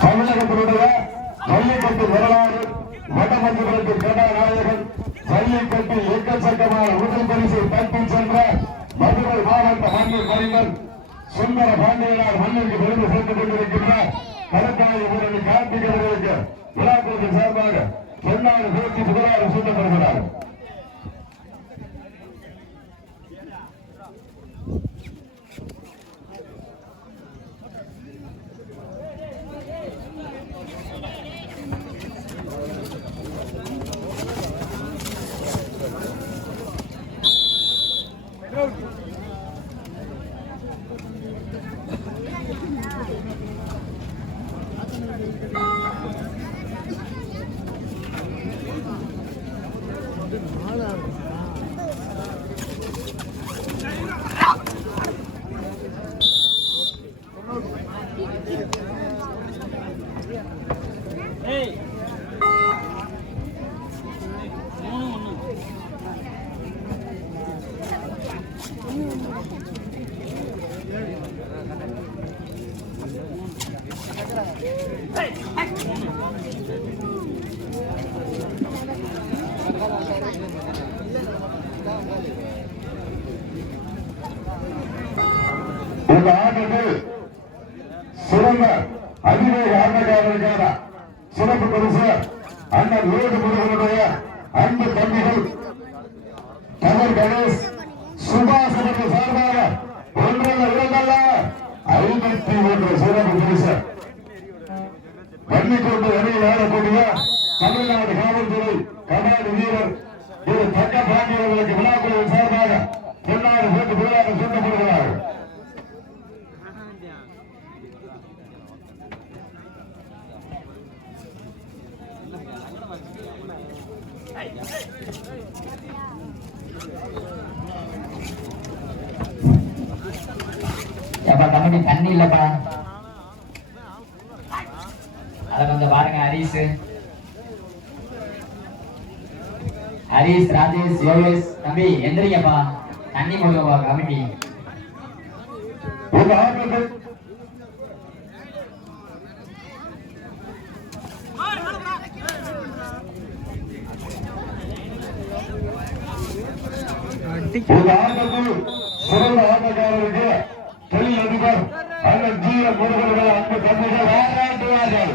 தமிழகத்தினுடைய ஜல்லிக்கட்டு வரலாறு வடமஞ்சுபுரத்து கதாநாயகன் ஜல்லிக்கட்டு எக்கச்சக்கமான முதல் பரிசை தட்டி சென்ற மதுரை மாவட்ட மண்ணில் மனிதன் சுந்தர பாண்டியனார் மண்ணிற்கு பெருமை சேர்த்துக் கொண்டிருக்கின்ற கருத்தாய் ஊரணி கார்த்திகர்களுக்கு விழாக்களுக்கு சார்பாக பொன்னாறு போட்டி புகழாறு சூட்டப்படுகிறார். இந்த ஆட்டத்தில் சிறந்த அதிவேக ஆட்டக்காரர்களுக்கான சிறப்பு பரிசு அண்ணன் வேடு முருகனுடைய அன்பு தம்பிகள் கமல் கணேஷ் சுபாஷ் அவர்கள் சார்பாக ஒன்றல்ல இரண்டல்ல 51 சிறப்பு பரிசு வன்னிக்கோட்டை அணியில் ஆடக்கூடிய தமிழ்நாடு காவல்துறை கபாடி வீரர் திரு தங்க பாண்டி அவர்களுக்கு விழாக்குழுவின் சார்பாக பொன்னாடு போட்டு விழாக்கள் சூட்டப்படுகிறார்கள். கமிட்டி தண்ணி இல்லப்பா, அத கொஞ்சம் பாருங்க. ஹரிஷ் ராஜேஷ் யோகேஷ் தம்பி எந்திரிங்கப்பா, தண்ணி கொடுங்கப்பா கமிட்டி. சிறந்த ஆட்டக்காரருக்கு தொழில் அதிபர் அண்ணன் ஜிஎம் முருகனுடைய அன்பு தம்பிகள்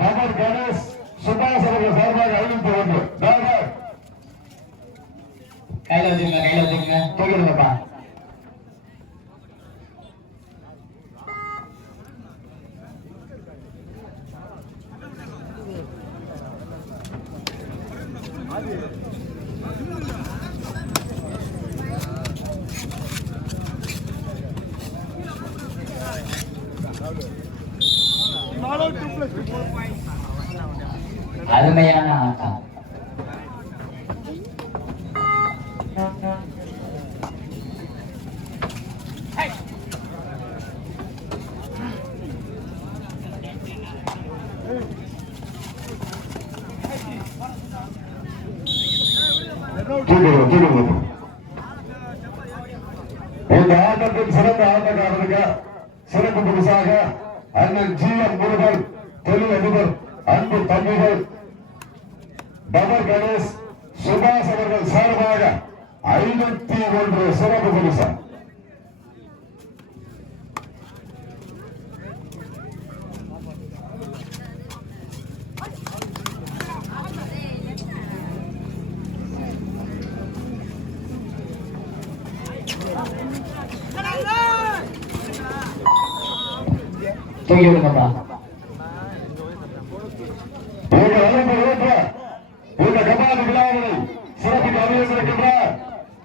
டபர் கணேஷ் சுபாஷ் அவர்கள் சார்பாக 51 கையில வச்சுங்க தூக்கிடுங்கப்பா. அருமையான ஆட்டம். இந்த ஆட்டத்தின் சிறந்த ஆட்டக்காரருக்கு சிறப்பு பரிசாக அண்ணன் ஜிஎம் முருகன் தொழில் அதிபர் அன்பு தம்பிகள் டபர் கணேஷ் சுபாஷ் அவர்கள் சார்பாக 51 சிறப்பு பரிசு. தூக்கிடுங்கப்பா. இந்த கபாடி விழாவினை சிறப்பிக்க அமைந்திருக்கின்ற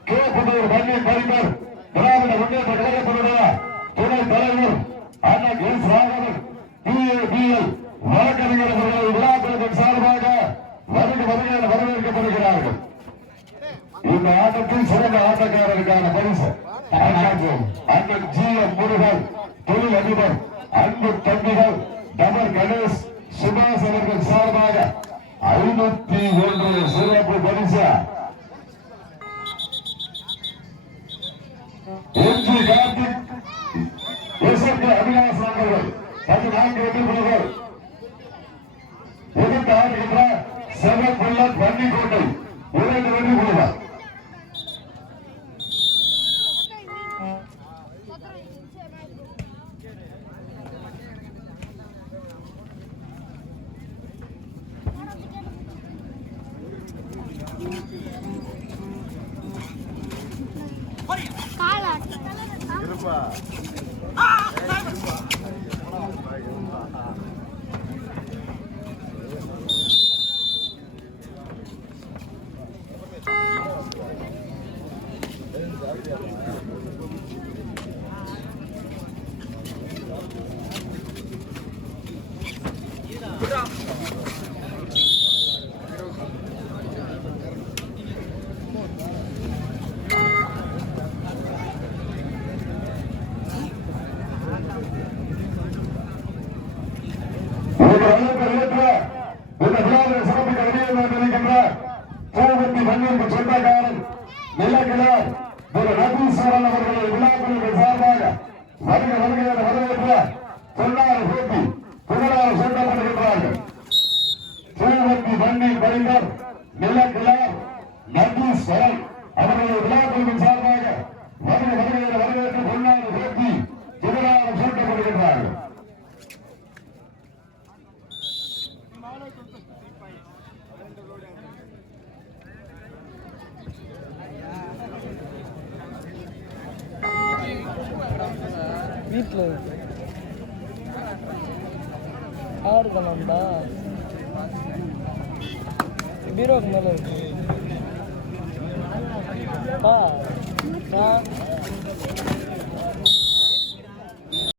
கேப்புதூர் மண்ணின் பரிமர் திராவிட முன்னேற்ற கழகத்தினுடைய துணைத் தலைவர் அண்ணன் எஸ் ராகவன் PABL வழக்கறிஞர் அவர்கள் விழாக்குழுவின் சார்பாக வருகையான வரவேற்கப்படுகிறார்கள். இந்த ஆட்டத்தில் சிறந்த ஆட்டக்காரருக்கான பரிசு அண்ணன் ஜிஎம் முருகன் தொழில் அதிபர் அன்பு தம்பிகள் டபர் கணேஷ் சுபாஷ் அவர்கள் சார்பாக 51 சிறப்பு பரிசு. எம்ஜி கார்த்திக் எஸ்எக்கு அவினாஷ் அவர்கள் 14 வெற்றி புள்ளிகள். எதிர்த்து ஆடுகின்ற செவக்குள்ள பன்னிக்கோட்டை 2 வெற்றி புள்ளிகள். சொந்தக்காரன் நிலக்கிழார் நபீஸ்வரன் அவர்களை விழாக்குழுவின் சார்பாக வருக வருக என வரவேற்ற பொன்னாறு போட்டி புகழாறு சொல்லப்படுகின்றார்கள். பூவத்தி வண்டி பைந்தர் நிலக்கிழார் நபீஸ்வரன் அவர்களை விழாக்குழுவின் சார்பாக வருக வருக என வரவேற்ற பொன்னாறு போட்டி புகழாறு சொல்லப்படுகின்றார்கள். வீட்டில் ஆறுதலாம்டா பீரோக்கு மேலே இருக்கு